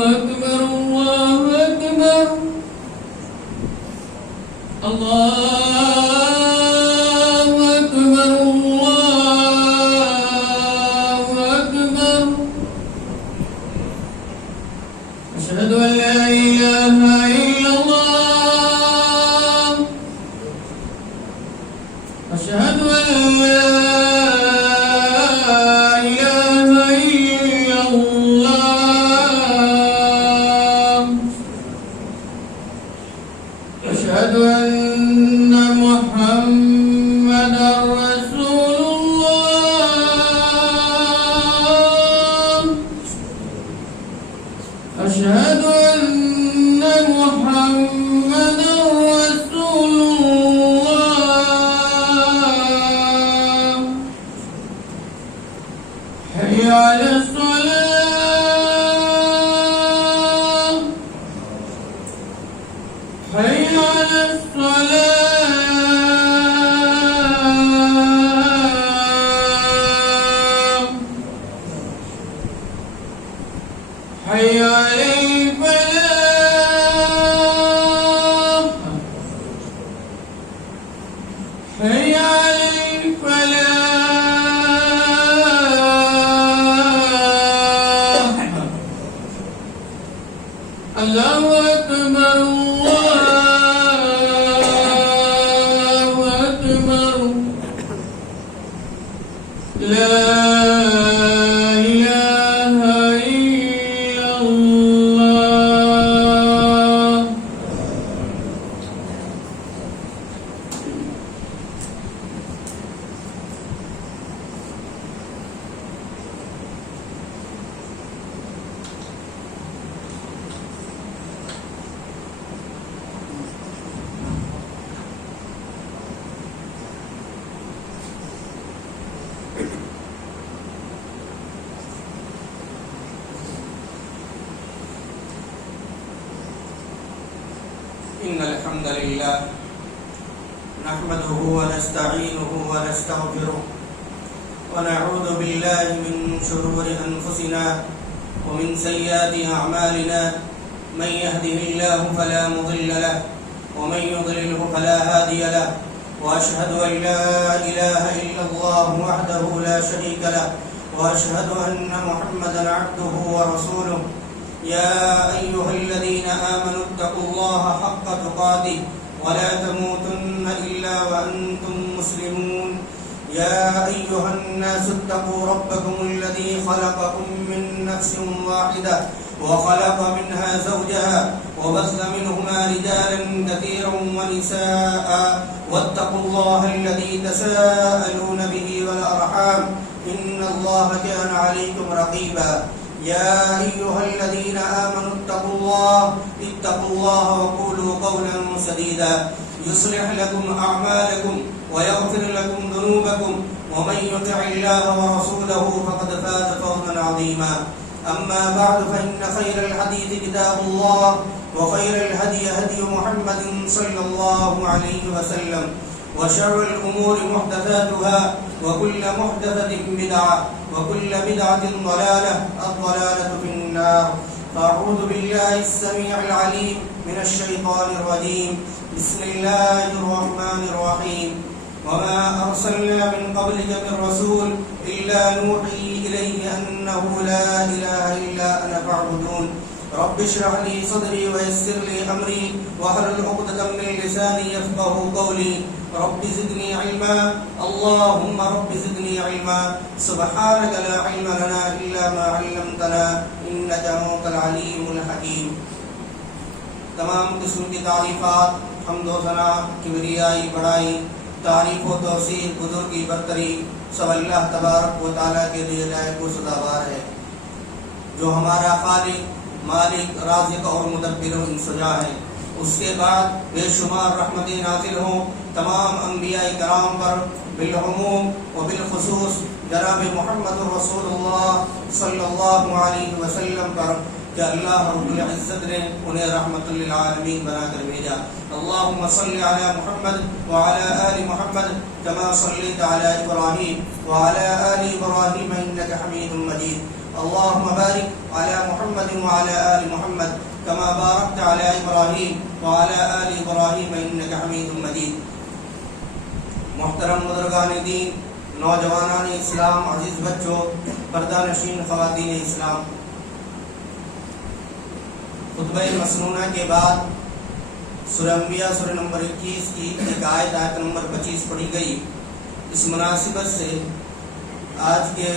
أكبر الله أكبر الله أكبر الله أكبر أشهد أن لا إله إلا الله أشهد أن لا أشهد أن محمدا رسول الله أشهد أن محمدا رسول الله حي على الصلاة حي على الصلاة حي على الفلاح حي على الفلاح الله أكبر الله أكبر لا إله إلا الله إن الحمد لله نحمده ونستعينه ونستغفره ونعوذ بالله من شرور أنفسنا ومن سيئات أعمالنا من يهده الله فلا مضل له ومن يضلله فلا هادي له وأشهد أن لا إله إلا الله وحده لا شريك له وأشهد أن محمدا عبده ورسوله يا أيها الذين آمنوا اتقوا الله حق تقاته ولا تموتن إلا وأنتم مسلمون يا أيها الناس اتقوا ربكم الذي خلقكم من نفس واحدة وخلق منها زوجها وبث منهما رجالا كثيرا ونساء واتقوا الله الذي تساءلون به والأرحام إن الله كان عليكم رقيبا يا أيها الذين آمنوا اتقوا الله وقولوا قولا سديدا يصلح لكم أعمالكم ويغفر لكم ذنوبكم ومن يطع الله ورسوله فقد فاز فوزا عظيما أما بعد فإن خير الحديث كتاب الله وخير الهدي هدي محمد صلى الله عليه وسلم وشر الأمور محدثاتها وكل محدثة بدعة وكل بدعة ضلالة الضلالة في النار فأعوذ بالله السميع العليم من الشيطان الرجيم بسم الله الرحمن الرحيم وما أرسلنا من قبلك من رسول إلا نوحي إليه أنه لا إله إلا أنا فاعبدون رب اشرح لي صدري ويسر لي أمري واحلل عقدة من لساني يفقهوا قولي رب زدني علما اللهم رب زدني علما سبحانك لا علم لنا إلا ما علمتنا إنك أنت العليم الحكيم تمام قسم کی تعریفات حمد و ثنا کبریائی بڑائی تعریف و توصیف بزرگی برتری سب اللہ تبارک و تعالیٰ کے لیے لائق و سزاوار ہے جو ہمارا خالق مالک رازق اور مدبر و انسجا ہے اس کے بعد بے شمار رحمتیں نازل ہوں تمام انبیاء کرام پر بالعموم و بالخصوص جناب محمد رسول اللہ صلی اللہ علیہ وسلم پر کہ اللہ رب العزت نے انہیں رحمت للعالمین بنا کر بھیجا اللہم صلی علی محمد وعلی آل محمد كما صلیت علی ابراہیم وعلی آل ابراہیم انک حمید مجید اللهم بارك على محمد وعلى آل محمد كما باركت على إبراهيم وعلى آل إبراهيم إنك حميد مجيد. محترم بزرگان دین، نوجوانان اسلام، عزیز بچوں، پردہ نشین خواتین اسلام، خطبہ مسنونہ کے بعد سورہ انبیاء سورہ نمبر 21 کی ایک آیت نمبر 25 پڑھی گئی. اس مناسبت سے آج کے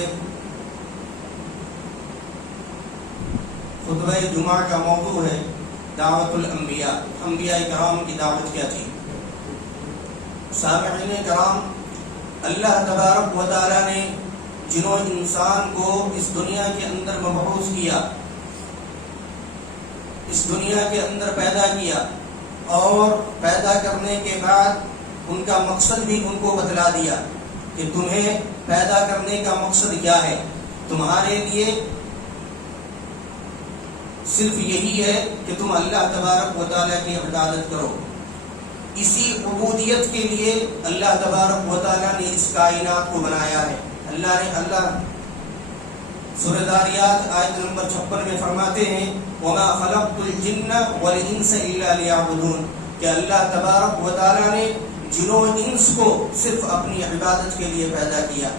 خطبہ جمعہ کا موضوع ہے دعوت الانبیاء. انبیاء کرام کی دعوت کیا تھی؟ سامعین کرام، اللہ تبارک و تعالی نے جنوں انسان کو اس دنیا کے اندر مبعوث کیا، اس دنیا کے اندر پیدا کیا، اور پیدا کرنے کے بعد ان کا مقصد بھی ان کو بتلا دیا کہ تمہیں پیدا کرنے کا مقصد کیا ہے. تمہارے لیے صرف یہی ہے کہ تم اللہ تبارک و تعالیٰ کی عبادت کرو. اسی عبودیت کے لیے اللہ تبارک و تعالیٰ نے اس کائنات کو بنایا ہے. اللہ سورہ داریات آیت نمبر 56 میں فرماتے ہیں وَمَا خَلَقْتُ الْجِنَّ وَالْإِنسَ إِلَّا لِيَعْبُدُونَ، کہ اللہ تبارک و تعالیٰ نے جن و انس کو صرف اپنی عبادت کے لیے پیدا کیا،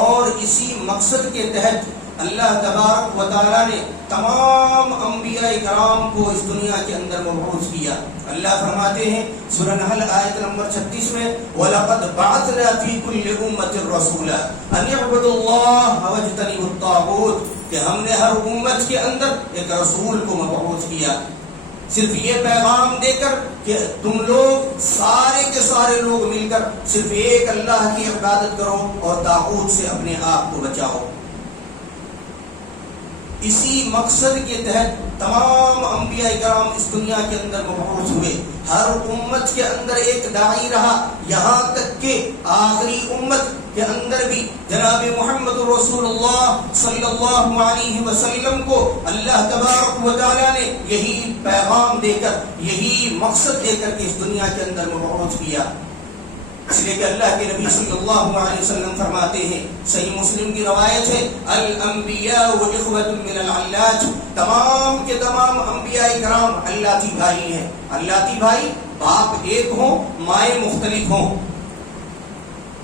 اور اسی مقصد کے تحت اللہ تبارک و تعالیٰ نے تمام انبیاء کرام کو اس دنیا کے اندر مبعوث کیا. اللہ فرماتے ہیں سورہ نحل آیت نمبر 36 میں وَلَقَدْ بَعَثْنَا فِي كُلِّ أُمَّةٍ رَسُولًا أَنِ اعْبُدُوا اللَّهَ وَاجْتَنِبُوا الطَّاغُوتَ، کہ ہم نے ہر امت کے اندر ایک رسول کو مبعوث کیا، صرف یہ پیغام دے کر کہ تم لوگ سارے کے سارے لوگ مل کر صرف ایک اللہ کی عبادت کرو اور طاغوت سے اپنے آپ کو بچاؤ. اسی مقصد کے تحت تمام انبیاء کرام اس دنیا کے اندر مبعوث ہوئے. ہر امت کے اندر ایک داعی رہا، یہاں تک کہ آخری امت کے اندر بھی جناب محمد رسول اللہ صلی اللہ علیہ وسلم کو اللہ تبارک و تعالیٰ نے یہی پیغام دے کر، یہی مقصد دے کر کے اس دنیا کے اندر مبعوث کیا. اس لیے کہ اللہ کے نبی صلی اللہ علیہ وسلم فرماتے ہیں، صحیح مسلم کی روایت ہے، الانبیاء اخوۃ من العلات، تمام کے تمام انبیاء کرام اللاتی بھائی ہیں. اللاتی بھائی باپ ایک ہوں، مائیں مختلف ہوں.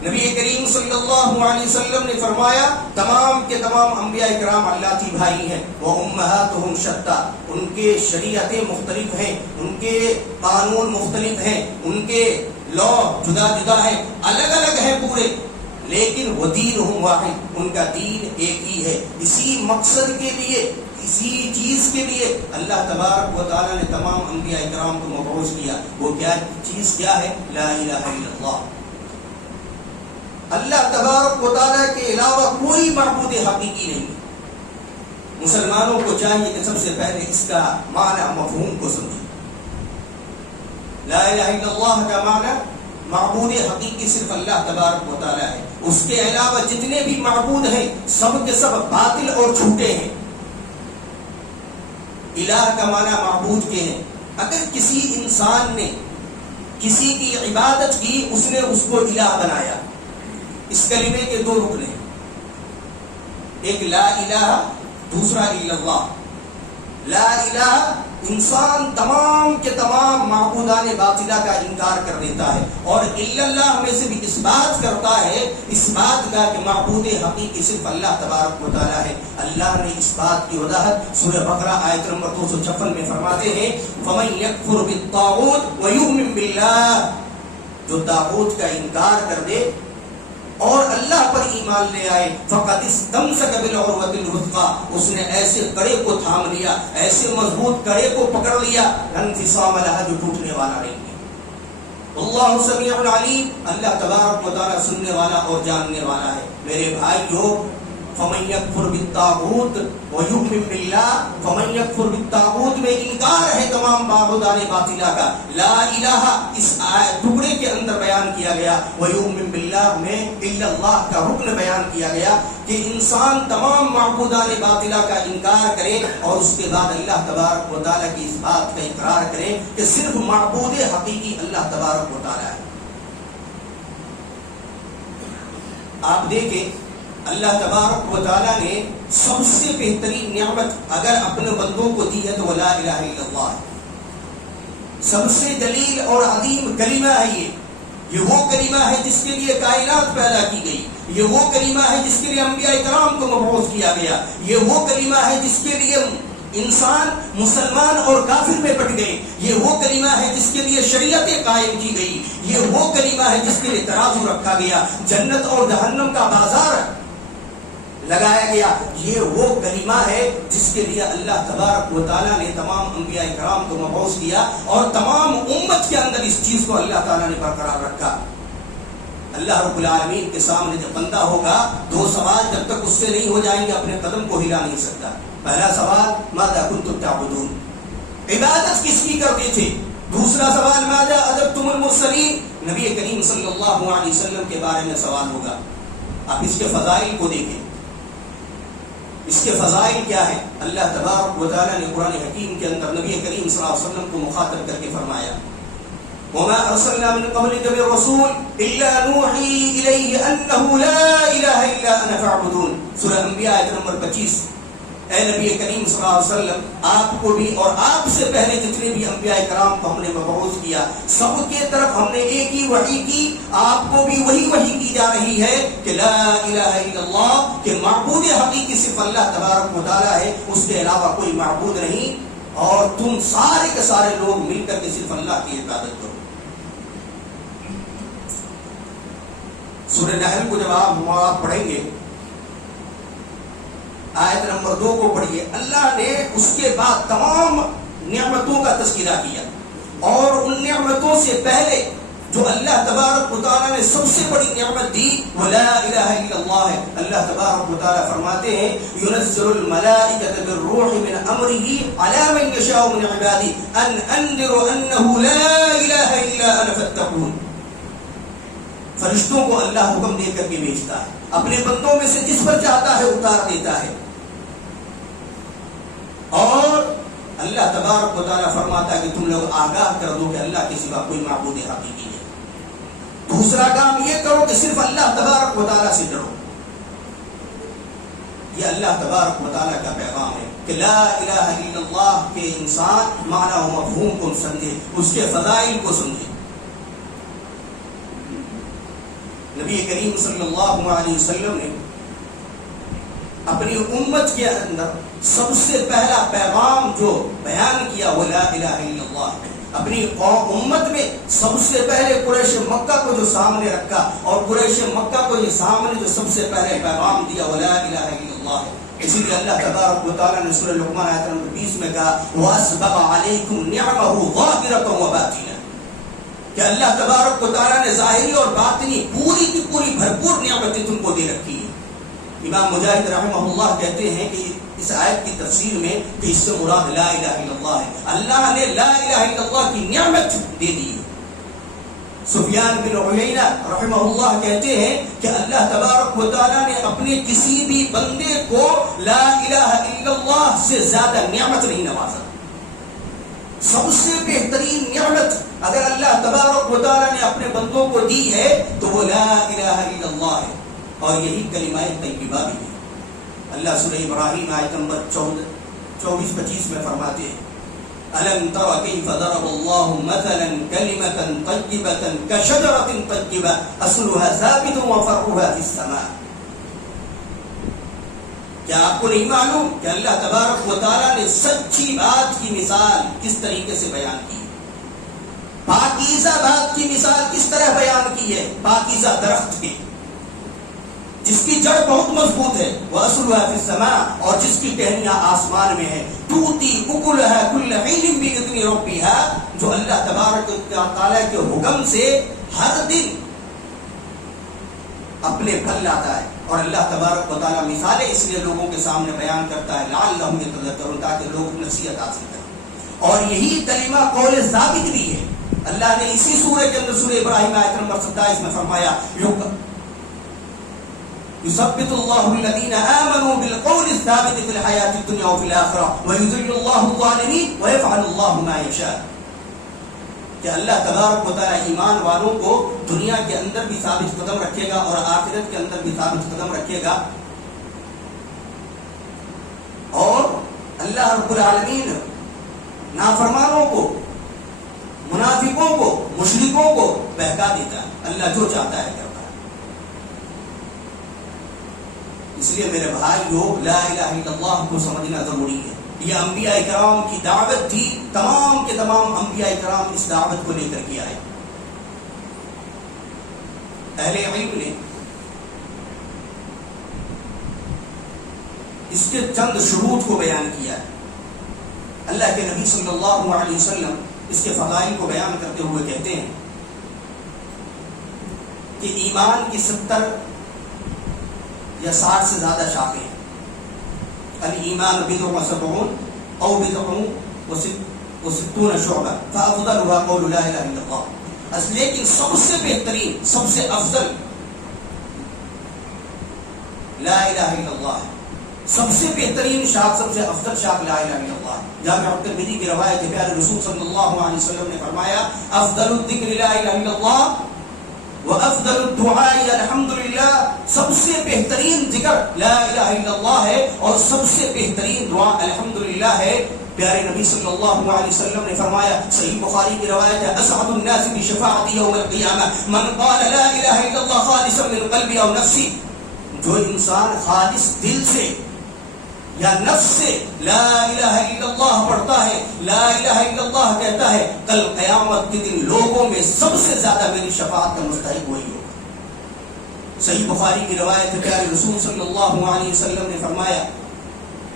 نبی کریم صلی اللہ علیہ وسلم نے فرمایا تمام کے تمام انبیاء کرام اللاتی بھائی ہیں. وامہاتہم شتیٰ، ان کے شریعتیں مختلف ہیں، ان کے قانون مختلف ہیں، ان کے لا جدا جدا ہے، الگ الگ ہے پورے، لیکن وہ دینہم واحد، ان کا دین ایک ہی ہے. اسی مقصد کے لیے، اسی چیز کے لیے اللہ تبارک و تعالیٰ نے تمام انبیاء کرام کو مبعوث کیا. وہ کیا چیز کیا ہے؟ لا الہ الا اللہ. اللہ تبارک و تعالیٰ کے علاوہ کوئی معبود حقیقی نہیں. مسلمانوں کو چاہیے کہ سب سے پہلے اس کا معنی مفہوم کو سمجھیں. لا الہ الا اللہ کا معنی معبود حقیقی صرف اللہ تبارک و تعالیٰ ہے. اس کے علاوہ جتنے بھی معبود ہیں سب کے سب باطل اور جھوٹے ہیں. الہ کا معنی معبود کے ہیں. اگر کسی انسان نے کسی کی عبادت کی، اس نے اس کو الہ بنایا. اس کلمے کے دو رکن ہیں، ایک لا الہ، دوسرا الا اللہ. لا الہ انسان تمام کے تمام معبودان باطلہ کا انکار کر دیتا ہے، اور الا اللہ میں سے بھی اس بات کرتا ہے، اس بات کا کہ معبود حقیقی صرف اللہ تبارک و تعالیٰ ہے. اللہ نے اس بات کی وضاحت سورہ بقرہ آیت نمبر 256 میں فرماتے ہیں فَمَن يَكْفُرْ بِالطَّاغُوتِ وَيُؤْمِن بِاللَّهِ، جو طاغوت کا انکار کر دے اور اللہ پر ایمان لے آئے، فقط استمسک بالعروۃ الوثقی، اس نے ایسے کڑے کو تھام لیا، ایسے مضبوط کڑے کو پکڑ لیا، لا انفصام لہا، جو ٹوٹنے والا نہیں ہے. اللہ سمیع علیم، اللہ تبارک و تعالیٰ سننے والا اور جاننے والا ہے. میرے بھائیو، فَمَن يَكْفُرْ بِالطَّاغُوتِ وَيُؤْمِن بِاللَّهِ، فَمَن يَكْفُرْ بِالطَّاغُوتِ میں انکار ہے تمام معبودان باطلہ کا. لا الہ اس ٹکڑے کے اندر بیان کیا گیا، وَيُؤْمِن بِاللَّهِ میں الا اللہ کا رکن بیان کیا گیا کہ انسان تمام معبودان باطلہ کا انکار کرے اور اس کے بعد اللہ تبارک و تعالیٰ کی اس بات کا اقرار کرے کہ صرف معبود حقیقی اللہ تبارک و تعالیٰ ہے. آپ دیکھیں اللہ تبارک و تعالیٰ نے سب سے بہترین نعمت اگر اپنے بندوں کو دی ہے تو وہ لا الہ الا اللہ ہے. سب سے جلیل اور عظیم کلمہ ہے یہ وہ کلمہ ہے جس کے لیے کائنات پیدا کی گئی. یہ وہ کلمہ ہے جس کے لیے انبیاء کرام کو مبعوث کیا گیا. یہ وہ کلمہ ہے جس کے لیے انسان مسلمان اور کافر میں بٹ گئے. یہ وہ کلمہ ہے جس کے لیے شریعتیں قائم کی گئی. یہ وہ کلمہ ہے جس کے لیے ترازو رکھا گیا, جنت اور جہنم کا بازار لگایا گیا. یہ وہ کلمہ ہے جس کے لیے اللہ تبارک و تعالیٰ نے تمام انبیاء کرام کو مبعوث کیا اور تمام امت کے اندر اس چیز کو اللہ تعالیٰ نے برقرار رکھا. اللہ رب العالمین کے سامنے جب بندہ ہوگا, دو سوال جب تک اس سے نہیں ہو جائیں گے اپنے قدم کو ہلا نہیں سکتا. پہلا سوال ماذا کنتم تعبدون, عبادت کس کی کرتے تھے. دوسرا سوال ماذا اجبتم المرسلین, نبی کریم صلی اللہ علیہ وسلم کے بارے میں سوال ہوگا. آپ اس کے فضائل کو دیکھیں, اس کے فضائل کیا ہے. اللہ تبارک و تعالیٰ نے قرآن حکیم کے اندر نبی کریم صلی اللہ علیہ وسلم کو مخاطب کر کے فرمایا وَمَا أَرْسَلْنَا مِن قَبْلِكَ مِن رَّسُولٍ إِلَّا نُوحِي إِلَيْهِ أَنَّهُ لَا إِلَٰهَ إِلَّا أَنَا فَاعْبُدُونِ. سورہ انبیاء آیت نمبر 25. اے نبی کریم صلی اللہ علیہ وسلم, آپ کو بھی اور آپ سے پہلے جتنے بھی انبیاء کرام کو ہم نے مبعوث کیا, سب کے طرف ہم نے ایک ہی وحی کی. آپ کو بھی وہی وحی کی جا رہی ہے کہ لا الہ الا اللہ, کہ معبود حقیقی صرف اللہ تبارک و تعالیٰ ہے, اس کے علاوہ کوئی معبود نہیں, اور تم سارے کے سارے لوگ مل کر کے صرف اللہ کی عبادت کرو. سورہ نحل کو جب آپ پڑھیں گے, آیت نمبر 2 کو پڑھیے. اللہ نے اس کے بعد تمام نعمتوں کا تذکرہ کیا, اور ان نعمتوں سے پہلے جو اللہ تبارک و تعالیٰ نے سب سے بڑی نعمت دی وہ لا الہ الا اللہ ہے. اللہ تبارک و تعالیٰ فرماتے ہیں ينزل الملائکۃ بالروح من امرہ علی من یشاء من عبادہ ان انذر انہ لا الہ الا انا فاتقون. فرشتوں کو اللہ حکم دے کر کے بھیجتا ہے, اپنے بندوں میں سے جس پر چاہتا ہے اتار دیتا ہے. اور اللہ تبارک و تعالیٰ فرماتا ہے کہ تم لوگ آگاہ کر دو کہ اللہ کے سوا کوئی معبود حقیقی ہے. دوسرا کام یہ کرو کہ صرف اللہ تبارک و تعالیٰ سے ڈرو. یہ اللہ تبارک و تعالیٰ کا پیغام ہے کہ لا الہ الا اللہ کے انسان معنی و مفہوم کو سمجھے, اس کے فضائل کو سمجھے. نبی کریم صلی اللہ علیہ وسلم نے اپنی امت کے اندر سب سے پہلا پیغام جو بیان کیا وہ لا الہ الا اللہ ہے. اپنی امت میں سب سے پہلے قریش مکہ کو جو سامنے رکھا, اور قریش مکہ کو یہ سامنے جو سب سے پہلے پیغام دیا وہ لا الہ الا اللہ ہے. اسی لیے اللہ تبارک و تعالیٰ نے سورہ لقمان آیت نمبر 20 میں کہا وَأَسْبَغَ عَلَيْكُمْ نِعْمَهُ ظَاهِرَةً وَبَاطِنَةً, کہ اللہ تبارک و تعالیٰ نے ظاہری اور باطنی پوری کی پوری بھرپور نعمتیں تم کو دے رکھی ہیں. امام مجاہد رحمہ اللہ کہتے ہیں کہ اس آیت کی تفسیر میں کہ اس سے مراد لا الہ الا اللہ ہے. اللہ نے لا الہ الا اللہ کی نعمت دے دی. سفیان بن عیینہ رحمہ اللہ کہتے ہیں کہ اللہ تبارک و تعالیٰ نے اپنے کسی بھی بندے کو لا الہ الا اللہ سے زیادہ نعمت نہیں نوازا. سب سے بہترین نعمت اگر اللہ تبارک و تعالیٰ نے اپنے بندوں کو دی ہے تو وہ لا الہ الا اللہ ہے, اور یہی کلمہ طیبہ بھی ہے. اللہ سورہ ابراہیم آیت نمبر 24-25 میں فرماتے ہیں أَلَمْ تَرَ كَيْفَ ضَرَبَ اللَّهُ مَثَلًا كَلِمَةً طَيِّبَةً كَشَجَرَةٍ طَيِّبَةٍ أَصْلُهَا ثَابِتٌ وَفَرْعُهَا فِي السَّمَاءِ. کیا آپ کو نہیں معلوم کہ اللہ تبارک و تعالیٰ نے سچی بات کی مثال کس طریقے سے بیان کی, پاکیزہ بات کی مثال کس طرح بیان کی ہے. پاکیزہ درخت کی جس کی جڑ بہت مضبوط ہے, وَأَصْلُهَا فِي السَّمَاءِ, اور جس کی ٹہنیاں آسمان میں ہے. تُؤْتِي أُكُلَهَا كُلَّ حِينٍ بِإِذْنِ رَبِّهَا, جو اللہ تبارک و تعالیٰ کے حکم سے ہر دن اپنے پھل لاتا ہے. اور اللہ تبارک و تعالیٰ مثالیں اس لیے لوگوں کے سامنے بیان کرتا ہے لعلہم یتذکرون, تاکہ لوگ نصیحت حاصل کریں. اور یہی کلمہ قول ثابت بھی ہے. اللہ نے اسی سورہ کے اندر سورہ ابراہیم آیت نمبر 27 میں فرمایا يثبت الله الذين آمنوا بالقول الثابت في الحياة الدنيا وفي الآخرة ويذل الله الظالمين ويفعل الله ما يشاء. کہ اللہ تبارک و تعالیٰ ایمان والوں کو دنیا کے اندر بھی ثابت قدم رکھے گا اور آخرت کے اندر بھی ثابت قدم رکھے گا. اور اللہ رب العالمین نافرمانوں کو، منافقوں کو، مشرکوں کو بہکا دیتا ہے. اللہ جو چاہتا ہے کرتا ہے. اس لیے میرے بھائیو، لا الہ الا اللہ کو سمجھنا ضروری ہے. یہ انبیاء کرام کی دعوت تھی. تمام کے تمام انبیاء کرام اس دعوت کو لے کر کے آئے. اہل علم نے اس کے چند شروط کو بیان کیا ہے. اللہ کے نبی صلی اللہ علیہ وسلم اس کے فضائل کو بیان کرتے ہوئے کہتے ہیں کہ ایمان کی 70 یا 60 سے زیادہ شاخیں ہیں. الایمان بضع وسبعون او بضع وستون شعبہ فافضلها قول لا الہ الا اللہ. لیکن سب سے بہترین، سب سے افضل لا الہ الا اللہ ہے. سب سے بہترین شاخ، سب سے افضل شاخ لا الہ الا اللہ. جامع الترمذی کی روایت ہے، پیارے رسول صلی اللہ علیہ وسلم نے فرمایا افضل الذکر لا الہ الا اللہ وافضل الدعاء الحمدللہ. سب سے بہترین ذکر لا الہ الا اللہ ہے اور سب سے بہترین دعا الحمدللہ ہے. پیارے نبی صلی اللہ علیہ وسلم نے فرمایا، صحیح بخاری کی روایت ہے، اسعد الناس بشفاعتی یوم القیامہ من قال لا الہ الا اللہ خالصا من قلبی او نفسی. جو انسان خالص دل سے یا نفس سے لا الہ الا اللہ پڑھتا ہے، لا الہ الا اللہ کہتا ہے، کل قیامت کے دن لوگوں میں سب سے زیادہ میری شفاعت کا مستحق وہی ہوگا. صحیح بخاری کی روایت ہے، پیارے رسول صلی اللہ علیہ وسلم نے فرمایا،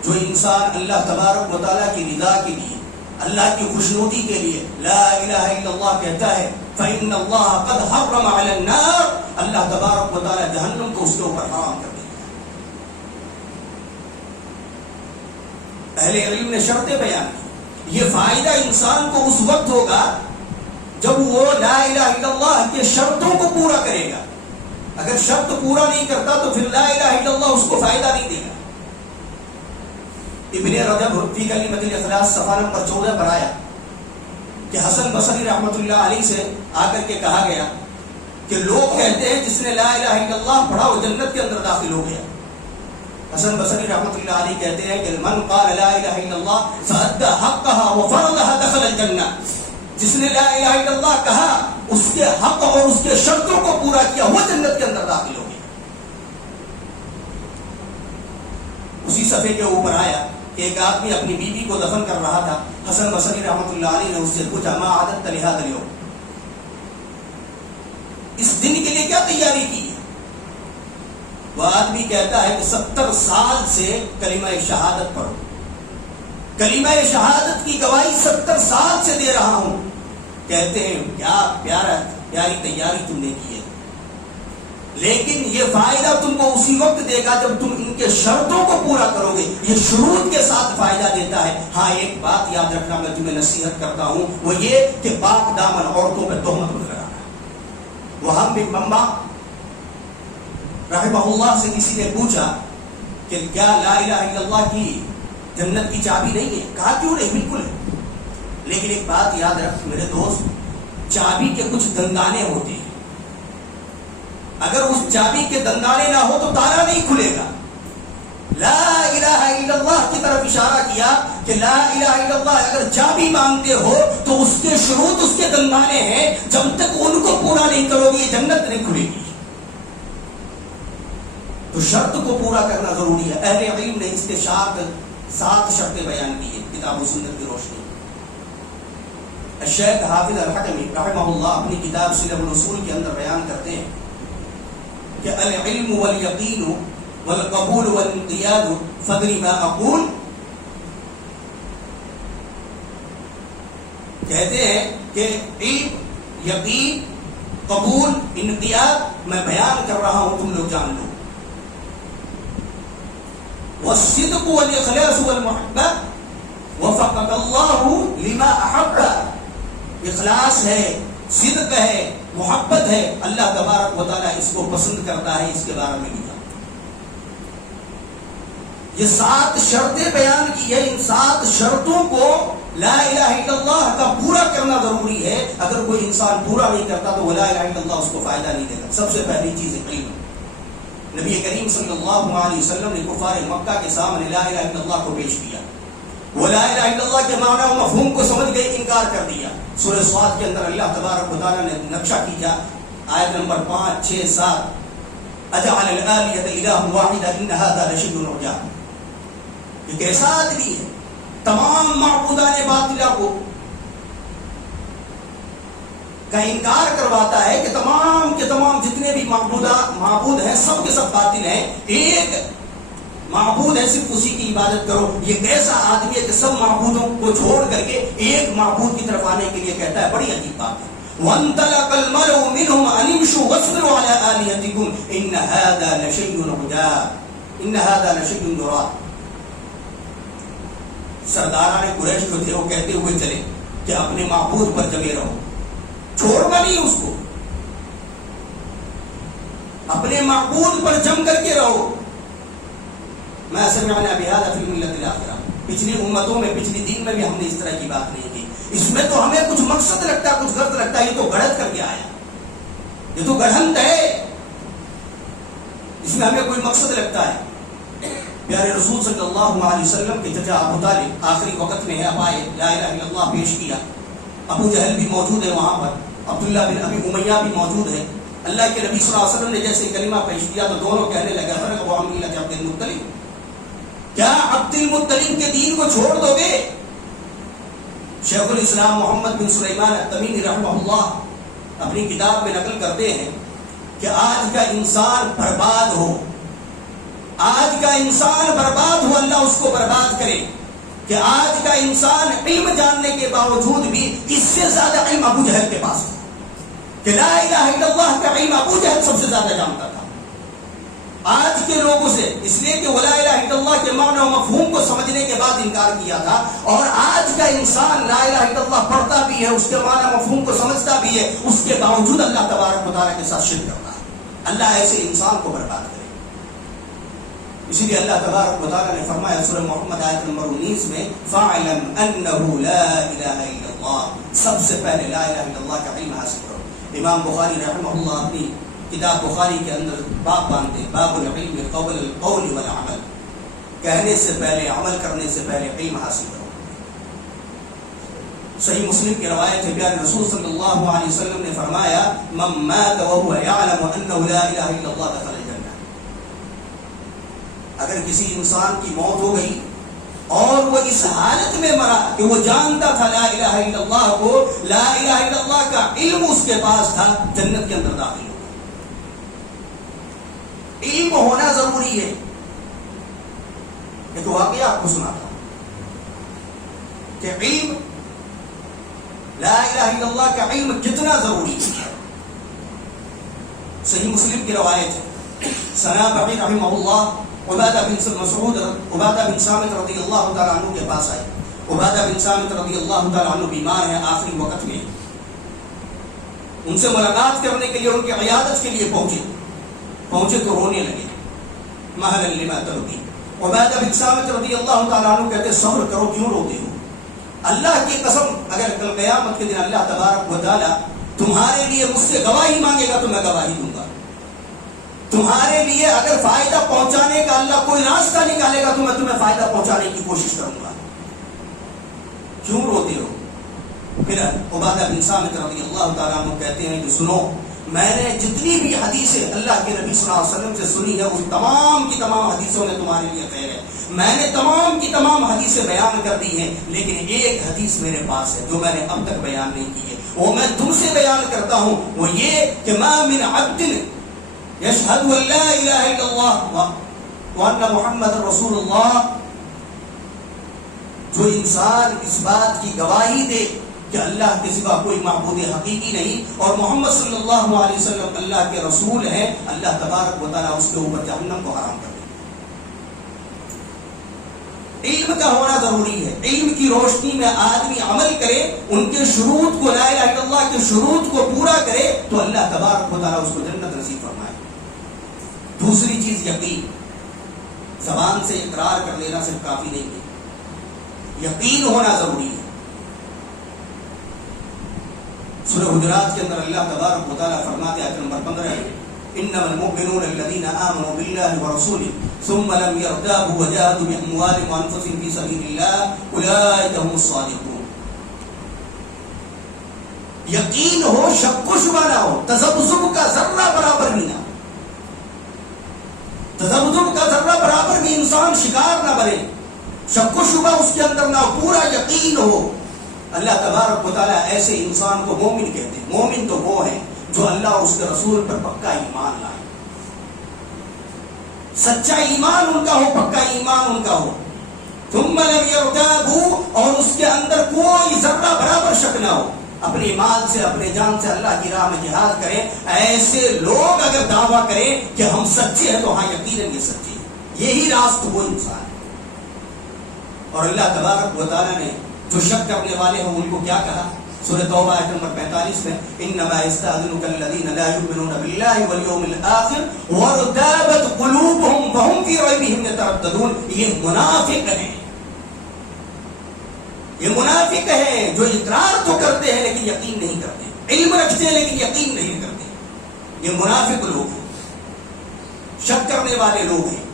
جو انسان اللہ تبارک و تعالیٰ کی رضا کے لیے، اللہ کی خوشنودی کے لیے لا الہ الا اللہ کہتا ہے، فإن اللہ قد حرم علی النار، اللہ تبارک و تعالیٰ جہنم کو اس کے اوپر حرام کر دیتا ہے. اہل علم نے شرطیں بیان کی. یہ فائدہ انسان کو اس وقت ہوگا جب وہ لا الہ الا اللہ کے شرطوں کو پورا کرے گا. اگر شرط پورا نہیں کرتا تو پھر لا الہ الا اللہ اس کو فائدہ نہیں دے گا. ابن رجب فی کلمۃ الاخلاص صفحہ نمبر 14 پر آیا کہ حسن بصری رحمۃ اللہ علیہ سے آ کر کے کہا گیا کہ لوگ کہتے ہیں جس نے لا الہ الا اللہ پڑھا وہ جنت کے اندر داخل ہو گیا. حسن بصری رحمۃ اللہ علیہ کہتے ہیں کہ من قال لا الہ الا اللہ فأدى حقها وفرضها دخل الجنہ. جس نے لا الہ الا اللہ کہا، اس کے حق اور اس کے شرطوں کو پورا کیا، وہ جنت کے اندر داخل ہو گیا. اسی صفحے کے اوپر آیا کہ ایک آدمی اپنی بیوی کو دفن کر رہا تھا. حسن بصری رحمۃ اللہ علیہ نے اس سے پوچھا ما عددت لهذا اليوم، اس دن کے لیے کیا تیاری کی؟ وہ آدمی کہتا ہے کہ 70 سال سے کلمہ شہادت پڑھو. کلمہ شہادت کی گواہی 70 سال سے دے رہا ہوں. کہتے ہیں کیا پیاری تیاری تم نے کی ہے، لیکن یہ فائدہ تم کو اسی وقت دے گا جب تم ان کے شرطوں کو پورا کرو گے. یہ شروط کے ساتھ فائدہ دیتا ہے. ہاں ایک بات یاد رکھنا، میں تمہیں نصیحت کرتا ہوں، وہ یہ کہ پاک دامن عورتوں پہ تہمت مت لگانا. وہاں بن بمبا رحمہ اللہ سے کسی نے پوچھا کہ کیا لا الہ الا اللہ کی جنت کی چابی نہیں ہے؟ کہا کیوں نہیں، بالکل ہے. لیکن ایک بات یاد رکھ میرے دوست، چابی کے کچھ دندانے ہوتے ہیں. اگر اس چابی کے دندانے نہ ہو تو تالا نہیں کھلے گا. لا الہ الا اللہ کی طرف اشارہ کیا کہ لا الہ الا اللہ اگر چابی مانگتے ہو تو اس کے شروط، اس کے دندانے ہیں. جب تک ان کو پورا نہیں کرو گے جنت نہیں کھلے گی. تو شرط کو پورا کرنا ضروری ہے. اہل علم نے اس کے 7 شرطیں بیان کی ہیں کتاب و سنت کی روشنی. الشیخ حافظ الحکمی رحمہ اللہ اپنی کتاب سلم الاصول کے اندر بیان کرتے ہیں کہ العلم والیقین والقبول والانقیاد فدری ما اقول. کہتے ہیں کہ علم، یقین، قبول، انقیاد میں بیان کر رہا ہوں، تم لوگ جان لو. والصدق والاخلاص والمحبہ وفقك الله لما احب. اخلاص ہے، صدق ہے، محبت ہے، اللہ تبارک و تعالیٰ اس کو پسند کرتا ہے. اس کے بارے میں لکھا یہ 7 شرطیں بیان کی ہے. ان 7 شرطوں کو لا الہ الا اللہ کا پورا کرنا ضروری ہے. اگر کوئی انسان پورا نہیں کرتا تو وہ لا الہ الا اللہ اس کو فائدہ نہیں دے گا. سب سے پہلی چیز ہے علم. نبی کریم صلی اللہ علیہ وسلم نے کفار مکہ کے سامنے لا الہ الا اللہ کو پیش کیا. وہ لا الہ الا اللہ کے معنی و مفہوم کو سمجھ گئے, انکار کر دیا. سورہ صاد کے اندر اللہ تبارک و تعالیٰ نے نقشہ کیا, آیت نمبر 5, 6, 7, اجعل الآلیۃ الہ واحدہ ان ھذا لشیء عجاب. یہ کیسا آدمی ہے, تمام معبودان باطلہ کو کا انکار کرواتا ہے کہ تمام کے تمام جتنے بھی معبود ہیں سب کے سب باطل ہیں, ایک معبود ہے صرف اسی کی عبادت کرو. یہ کیسا آدمی ہے کہ سب معبودوں کو چھوڑ کر کے ایک معبود کی طرف آنے کے لیے کہتا ہے. بڑی عجیب بات ہے. وَانْطَلَقَ الْمَلَأُ مِنْهُمْ أَنِ امْشُوا وَاصْبِرُوا عَلَىٰ آلِهَتِكُمْ إِنَّ هَٰذَا لَشَيْءٌ عُجَابٌ إِنَّ هَٰذَا لَشَيْءٌ يُرَادُ. سرداران قریش جو تھے وہ کہتے ہوئے چلے کہ اپنے معبود پر جمے رہو, چھوڑنا نہیں اس کو, اپنے معبود پر جم کر کے رہو. ما سمعنا بهذا في الملة الآخرة. پچھلی امتوں میں, پچھلی دین میں بھی ہم نے اس طرح کی بات نہیں کی. اس میں تو ہمیں کچھ مقصد لگتا ہے, کچھ غرض لگتا ہے. یہ تو گڑھت کر کے آیا, یہ تو گڑھنت ہے, اس میں ہمیں کوئی مقصد لگتا ہے. پیارے رسول صلی اللہ علیہ وسلم کے چچا ابو طالب آخری وقت میں ہے, اب آئے, لا الہ الا اللہ پیش کیا. ابو جہل بھی موجود ہے وہاں پر, عبداللہ بن ابی امیہ بھی موجود ہے. اللہ کے نبی صلی اللہ علیہ وسلم نے جیسے کلمہ پیش کیا تو دونوں کہنے لگے فرق وہ ملت عبد المطلب, کیا عبد المطلب کے دین کو چھوڑ دو گے؟ شیخ الاسلام محمد بن سلیمان التمیمی رحمہ اللہ اپنی کتاب میں نقل کرتے ہیں کہ آج کا انسان برباد ہو, آج کا انسان برباد ہو, اللہ اس کو برباد کرے, کہ آج کا انسان علم جاننے کے باوجود بھی اس سے زیادہ علم ابو جہل کے پاس تھا, کہ لا الہ الا اللہ کا علم ابو جہل سب سے زیادہ جانتا تھا آج کے لوگوں سے, اس لیے کہ لا الہ الا اللہ کے معنی و مفہوم کو سمجھنے کے بعد انکار کیا تھا. اور آج کا انسان لا الہ الا اللہ پڑھتا بھی ہے, اس کے معنی و مفہوم کو سمجھتا بھی ہے, اس کے باوجود اللہ تبارک و تعالیٰ کے ساتھ شرک کرتا ہے. اللہ ایسے انسان کو برباد کرے. اسی لیے اللہ تبارک و تعالیٰ نے فرمایا سورہ محمد آیت نمبر 19 میں فَاعْلَمْ أَنَّهُ لَا إِلَهَ إِلَّا اللَّهُ. سب سے پہلے لا الہ الا اللہ کا علم حاصل کرو. امام بخاری رحمہ اللہ اپنی کتاب بخاری کے اندر باب باندھتے, باب العلم قبل القول والعمل, کہنے سے پہلے, عمل کرنے سے پہلے علم حاصل کرو. صحیح مسلم کی روایت ہے, پیارے رسول صلی اللہ علیہ وسلم نے فرمایا من مات وهو يعلم انه لا اله الا الله دخل الجنہ. اگر کسی انسان کی موت ہو گئی اور وہ اس حالت میں مرا کہ وہ جانتا تھا لا الہ الا اللہ کو, لا الہ الا اللہ کا علم اس کے پاس تھا, جنت کے اندر داخل ہو. علم ہونا ضروری ہے. ایک واقعہ آپ کو سناتا ہوں کہ علم, لا الہ الا اللہ کا علم کتنا ضروری ہے. صحیح مسلم کی روایت ہے, ثنا بقی رحمہ اللہ عبادہ بن مسعود, عبادہ بن صامت رضی اللہ تعالیٰ عنہ کے پاس آئے. عبادہ بن صامت رضی اللہ تعالیٰ عنہ بیمار ہے, آخری وقت میں. ان سے ملاقات کرنے کے لیے, ان کی عیادت کے لیے پہنچے تو رونے لگے. مہلا لما تبکی. عبادہ بن صامت رضی اللہ تعالیٰ عنہ کہتے صبر کرو, کیوں روتے ہو؟ اللہ کی قسم اگر کل قیامت کے دن اللہ تبارک و تعالیٰ تمہارے لیے مجھ سے گواہی مانگے گا تو میں گواہی دوں گا. تمہارے لیے اگر فائدہ پہنچانے کا اللہ کوئی راستہ نکالے گا تو میں تمہیں فائدہ پہنچانے کی کوشش کروں گا. کیوں روتے ہو؟ پھر عبادہ بن صامت رضی اللہ تعالیٰ عنہ کہتے ہیں کہ سنو, میں نے جتنی بھی حدیثیں اللہ کے نبی صلی اللہ علیہ وسلم سے سنی ہے وہ تمام کی تمام حدیثوں میں تمہارے لیے خیر ہے. میں نے تمام کی تمام حدیثیں بیان کر دی ہیں, لیکن ایک حدیث میرے پاس ہے جو میں نے اب تک بیان نہیں کی ہے, وہ میں تم سے بیان کرتا ہوں. وہ یہ کہ ما من عبد یشہد ان لا الہ الا اللہ وان محمد رسول اللہ, جو انسان اس بات کی گواہی دے کہ اللہ کے سوا کوئی معبود حقیقی نہیں اور محمد صلی اللہ علیہ وسلم اللہ کے رسول ہیں, اللہ تبارک و تعالیٰ اس کے اوپر جہنم کو حرام کر دے. علم کا ہونا ضروری ہے. علم کی روشنی میں آدمی عمل کرے, ان کے شروط کو, لا الہ الا اللہ کے شروط کو پورا کرے تو اللہ تبارک و تعالیٰ اس کو جنت نصیب فرمائے. دوسری چیز یقین. زبان سے اقرار کر لینا صرف کافی نہیں ہے, یقین ہونا ضروری ہے. سورہ حجرات کے اندر اللہ تبارک و تعالیٰ فرماتے ہیں آیت نمبر 15 انما المؤمنون الذين آمنوا بالله ورسوله ثم لم يرتابوا وجاهدوا بأموالهم وأنفسهم في سبيل الله أولئك هم الصادقون. یقین ہو، شک و شبہ نہ ہو، تذبذب کا ذرہ برابر بھی نہ، تذبذب کا ذرہ برابر بھی انسان شکار نہ بنے، شک و شبہ اس کے اندر نہ، پورا یقین ہو. اللہ تبارک و تعالیٰ ایسے انسان کو مومن کہتے ہیں. مومن تو وہ ہیں جو اللہ اور اس کے رسول پر پکا ایمان لائے، سچا ایمان ان کا ہو، پکا ایمان ان کا ہو. ثم لم يرتابوا، اور اس کے اندر کوئی ذرہ برابر شک نہ ہو، اپنے مال سے اپنے جان سے اللہ کی راہ میں جہاد کریں. ایسے لوگ اگر دعویٰ کریں کہ ہم سچے ہیں تو ہاں یقیناً یہ سچے ہیں، یہی راست وہ انسان ہے. اور اللہ تبارک و تعالیٰ نے جو شک کرنے والے ہیں ان کو کیا کہا؟ سورہ توبہ آیت نمبر 45 میں انما یستأذنک الذین لا یؤمنون باللہ والیوم الآخر وارتابت قلوبہم فہم فی ریبہم یترددون. یہ منافق ہیں، یہ منافق ہیں جو اقرار تو کرتے ہیں لیکن یقین نہیں کرتے، علم رکھتے ہیں لیکن یقین نہیں کرتے. یہ منافق لوگ ہیں، شک کرنے والے لوگ ہیں.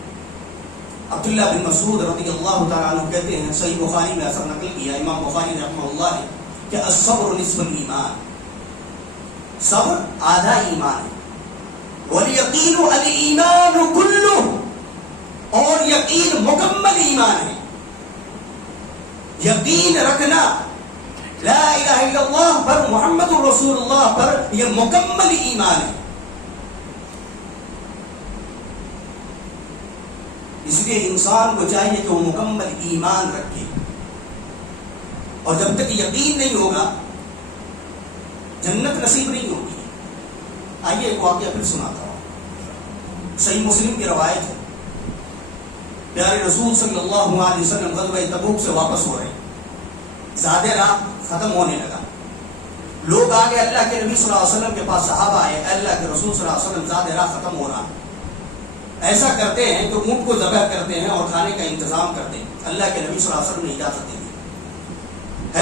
عبداللہ بن مسعود رضی اللہ تعالیٰ عنہ کہتے ہیں، صحیح بخاری میں اثر نقل کیا امام بخاری رحمہ اللہ نے، کہ الصبر نصف الایمان، صبر آدھا ایمان ہے. والیقین الایمان کلہ، اور یقین مکمل ایمان ہے. یقین رکھنا لا الہ الا اللہ پر، محمد رسول اللہ پر، یہ مکمل ایمان ہے. اس لیے انسان کو چاہیے کہ وہ مکمل ایمان رکھے، اور جب تک یقین نہیں ہوگا جنت نصیب نہیں ہوگی. آئیے ایک واقعہ پھر سناتا ہوں. صحیح مسلم کی روایت ہے، پیارے رسول صلی اللہ علیہ وسلم غزوہ تبوک سے واپس ہو رہے ہیں، زیادہ رات ختم ہونے لگا. لوگ آگے اللہ کے نبی صلی اللہ علیہ وسلم کے پاس، صحابہ آئے، اللہ کے رسول صلی اللہ علیہ وسلم زیادہ رات ختم ہو رہا. ایسا کرتے ہیں کہ اونٹ کو ذبح کرتے ہیں اور کھانے کا انتظام کرتے ہیں. اللہ کے نبی صلی اللہ علیہ وسلم نے اجازت دی ہے.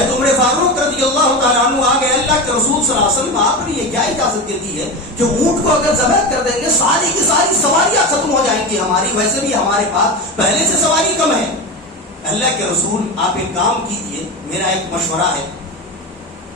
تو عمر فاروق رضی اللہ تعالیٰ عنہ آ گئے، اللہ کے رسول صلی اللہ علیہ وسلم آپ نے یہ کیا اجازت دے دی ہے کہ اونٹ کو اگر ذبح کر دیں گے ساری کی ساری سواریاں ختم ہو جائیں گی ہماری، ویسے بھی ہمارے پاس پہلے سے سواری کم ہے. اللہ کے رسول آپ ایک کام کیجئے، میرا ایک مشورہ ہے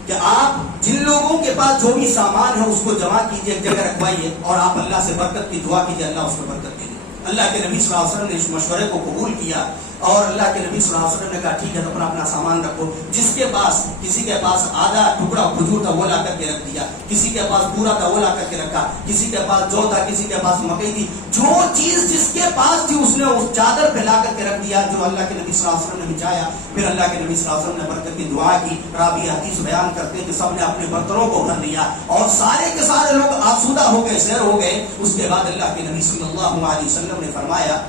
کہ آپ جن لوگوں کے پاس جو بھی سامان ہے اس کو جمع کیجئے، ایک جگہ رکھوائیے، اور آپ اللہ سے برکت کی دعا کیجئے، اللہ اس کو برکت دے دے. اللہ کے نبی صلی اللہ علیہ وسلم نے اس مشورے کو قبول کیا، اور اللہ کے نبی صلی اللہ علیہ وسلم نے کہا ٹھیک ہے تو اپنا اپنا سامان رکھو. جس کے پاس، کسی کے پاس آدھا ٹکڑا کھجور تھا وہ لا کر کے رکھ دیا، کسی کے پاس پورا تھا وہ لا کر کے رکھا، کسی کے پاس جو تھا، کسی کے پاس مکئی تھی، جو چیز جس کے پاس تھی اس نے اس چادر پہ لا کر کے رکھ دیا جو اللہ کے نبی صلی اللہ علیہ وسلم نے بچھایا. پھر اللہ کے نبی صلی اللہ علیہ وسلم نے برکت کی دعا کی. راوی حدیث بیان کرتے ہیں کہ سب نے اپنے برتنوں کو بھر لیا اور سارے کے سارے لوگ آسودہ ہو گئے، سیر ہو گئے. اس کے بعد اللہ کے نبی صلی اللہ علیہ وسلم نے فرمایا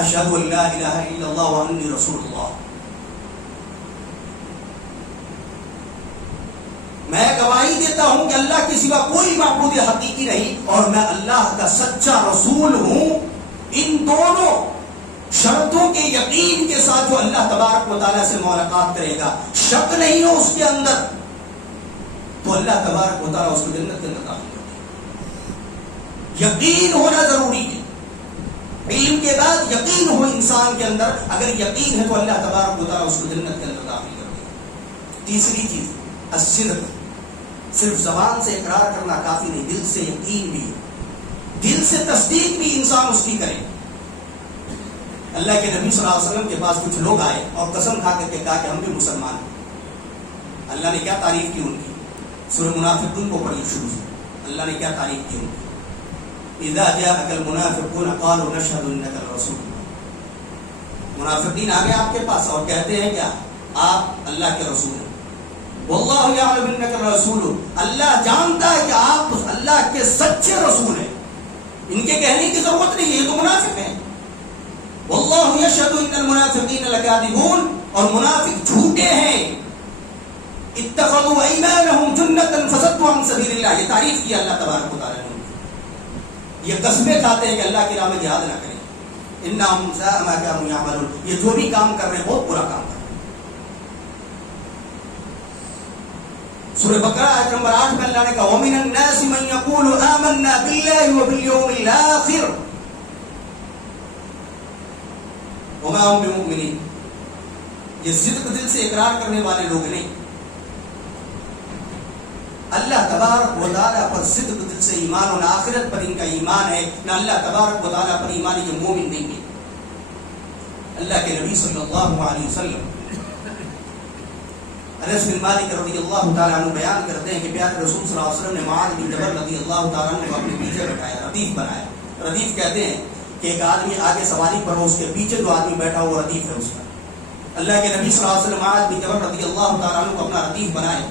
اشہد ان لا الہ الا اللہ وانی رسول اللہ، میں گواہی دیتا ہوں کہ اللہ کے سوا کوئی معبود حقیقی نہیں اور میں اللہ کا سچا رسول ہوں. ان دونوں شرطوں کے یقین کے ساتھ جو اللہ تبارک و تعالیٰ سے ملاقات کرے گا، شک نہیں ہو اس کے اندر، تو اللہ تبارک و تعالیٰ اس کو جنت کے اندر داخل کر دے. یقین ہونا ضروری ہے. علم کے بعد یقین ہو انسان کے اندر، اگر یقین ہے تو اللہ تبارک و تعالیٰ اس کو جنت کے اندر داخل کر دے. تیسری چیز الصدق، صرف زبان سے اقرار کرنا کافی نہیں، دل سے یقین بھی، دل سے تصدیق بھی انسان اس کی کرے. اللہ کے نبی صلی اللہ علیہ وسلم کے پاس کچھ لوگ آئے اور قسم کھا کر کے کہا کہ ہم بھی مسلمان ہیں. اللہ نے کیا تعریف کی ان کی؟ سورہ منافقون کو پڑھی شروع سے. اللہ نے کیا تعریف کی ان کی؟ اذا جاءك المنافقون قالوا نشهد انك الرسول. منافقین آگے آپ کے پاس اور کہتے ہیں کیا؟ آپ اللہ کے رسول ہیں. واللہ یعلم انک الرسول، اللہ جانتا ہے کہ آپ اللہ کے سچے رسول ہیں. ان کے کہنے کی ضرورت نہیں ہے، یہ تو منافق ہیں. واللہ یشہد ان المنافقین لکاذبون، اور منافق جھوٹے ہیں. اتخذوا ایمانہم جنۃ فصدوا عن سبیل اللہ، یہ تعریف کی اللہ تبارک و تعالی نے. یہ قسمیں کھاتے ہیں کہ اللہ کی راہ میں جہاد نہ کریں. انہم ساء ما كانوا يعملون، یہ جو بھی کام کر رہے ہیں بہت برا کام کر رہے ہیں. سورہ بقرہ آیت نمبر 8 میں اللہ نے کہا وَمِنَ النَّاسِ مَن يَقُولُ آمَنَّا بِاللَّهِ وَبِالْيَوْمِ الْآخِرِ وَمَا هُمْ بِمُؤْمِنِينَ. یہ صدق دل سے اقرار کرنے والے لوگ نہیں. اللہ تبارک و تعالیٰ پر صدق دل سے ایمان اور آخرت پر ان کا ایمان ہے نہ اللہ تبارک و تعالیٰ پر ایمان یہ مومن نہیں ہے. اللہ کے نبی صلی اللہ علیہ وسلم انس بن مالک رضی اللہ تعالیٰ عنہ بیان کرتے ہیں کہ پیارے رسول صلی اللہ علیہ وسلم نے معاذ بن جبل رضی اللہ تعالیٰ عنہ کو اپنے پیچھے بٹھایا, ردیف بنایا. ردیف کہتے ہیں کہ ایک آدمی آگے سواری پر ہو, اس کے پیچھے جو آدمی بیٹھا ہوا ردیف ہے اس کا. اللہ کے نبی صلی اللہ علیہ وسلم معاذ بن جبل رضی اللہ تعالیٰ عنہ کو اپنا ردیف بنائے.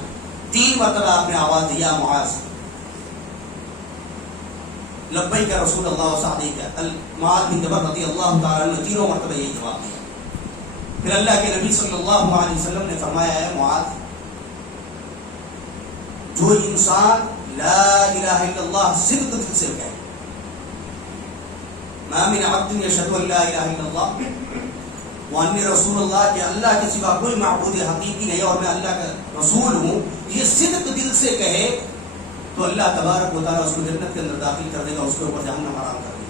3 مرتبہ آپ نے آواز دیا معاذ, لبیک رسول اللہ و سعدیک. معاذ بن جبل رضی اللہ تعالیٰ عنہ نے 3 مرتبہ یہی جواب دیا. پھر اللہ کے نبی صلی اللہ علیہ وسلم نے فرمایا ہے معاذ, جو انسان لا الہ الا اللہ صدق دل سے کہے, ما من عبد یشهد ان لا الہ الا اللہ وانی رسول اللہ, کہ اللہ کے سوا کوئی معبود حقیقی نہیں اور میں اللہ کا رسول ہوں, یہ صدق دل سے کہے تو اللہ تبارک و تعالیٰ اس کو جنت کے اندر داخل کر دے گا, اس کے اوپر جہنم حرام کر دے گا.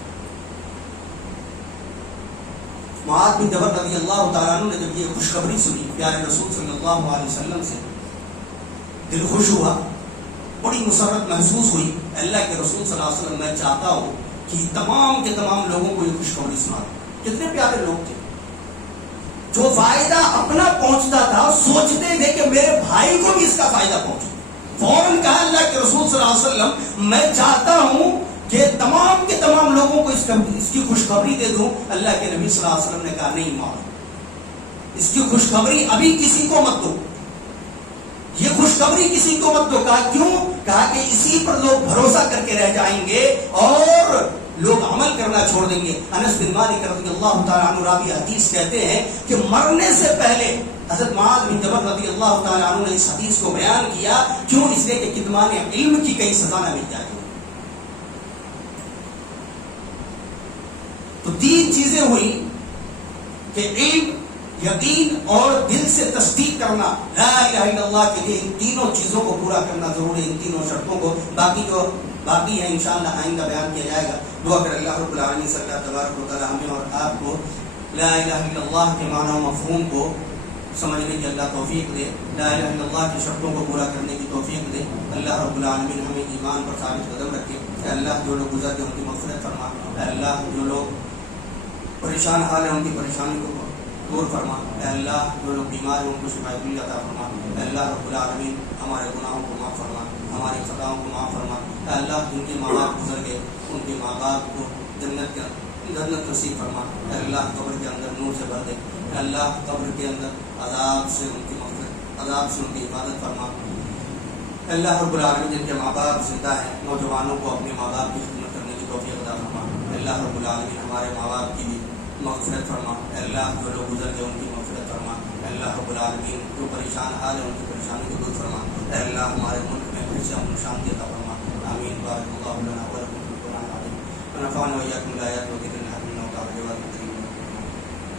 معاذ بن جبل رضی اللہ تعالیٰ عنہ نے جب یہ خوشخبری سنی پیارے رسول صلی اللہ علیہ وسلم سے, دل خوش ہوا, بڑی مسرت محسوس ہوئی. اللہ کے رسول صلی اللہ علیہ وسلم میں چاہتا ہوں کہ تمام کے تمام لوگوں کو یہ خوشخبری سنا. کتنے پیارے لوگ تھے جو فائدہ اپنا پہنچتا تھا سوچتے تھے کہ میرے بھائی کو بھی اس کا فائدہ پہنچے. فوراً کہا اللہ کے رسول صلی اللہ علیہ وسلم میں چاہتا ہوں کہ تمام کے تمام لوگوں کو اس کی خوشخبری دے دوں. اللہ کے نبی صلی اللہ علیہ وسلم نے کہا نہیں معاذ, اس کی خوشخبری ابھی کسی کو مت دو, یہ خوشخبری کسی کو مت دو. کہا کیوں؟ کہا کہ اسی پر لوگ بھروسہ کر کے رہ جائیں گے اور لوگ عمل کرنا چھوڑ دیں گے. انس بن مالک رضی اللہ تعالیٰ عنہ راوی حدیث کہتے ہیں کہ مرنے سے پہلے حضرت معاذ بن جبل رضی اللہ تعالیٰ عنہ نے اس حدیث کو بیان کیا. کیوں؟ اس لیے کہ کتمان علم کی کہیں سزا نہ مل جائے. تو 3 چیزیں ہوئی کہ علم, یقین اور دل سے تصدیق کرنا. لا الہ الا اللہ کے لیے ان تینوں چیزوں کو پورا کرنا ضروری ہے, ان تینوں شرطوں کو. باقی جو باقی ہے انشاءاللہ آئندہ بیان کیا جائے گا. دعا کر اللہ رب العالمین سے اللہ تبارک و تعالی ہمیں اور آپ کو لا الہ الا اللہ کے معنی و مفہوم کو سمجھنے کی اللہ توفیق دے, لا الہ الا اللہ کی شرطوں کو پورا کرنے کی توفیق دے. اللہ رب العالمین ہمیں ایمان پر ثابت قدم رکھے. اے اللہ جو لوگ گزر گئے ان کی مغفرت فرما. اے اللہ جو لوگ پریشان حال ہیں ان کی پریشانی کو دور فرما. اے اللہ جو لوگ بیمار ہیں ان کو شفا کلی عطا فرما. اے اللہ رب العالمین ہمارے گناہوں کو معاف فرما, ہماری خطاؤں کو معاف فرما. اے اللہ جن کے ماں باپ گزر گئے ان کے ماں باپ کو جنت نصیب فرما. اے اللہ قبر کے اندر نور سے بھر دے. اے اللہ قبر کے اندر عذاب سے ان کی مغفرت, عذاب سے ان کی حفاظت فرما. اے اللہ رب العالمین جن کے ماں باپ زندہ ہیں نوجوانوں کو اپنے ماں باپ کی خدمت کرنے کی توفیق عطا فرما. اے اللہ رب العالمین ہمارے ماں باپ کی بھی مغفرت فرما. اے اللہ جو لوگ گزر گئے ان کی مغفرت فرما. اے اللہ رب العالمین جو پریشان حال ہے ان کی پریشانی کو دور فرما. اے اللہ ہمارے ملک میں پھر سے امن و شانتی عطا فرما. آمین. بارک اللہ لنا ولکم فی القرآن العظیم ونفعنا وإياكم بالآيات والذکر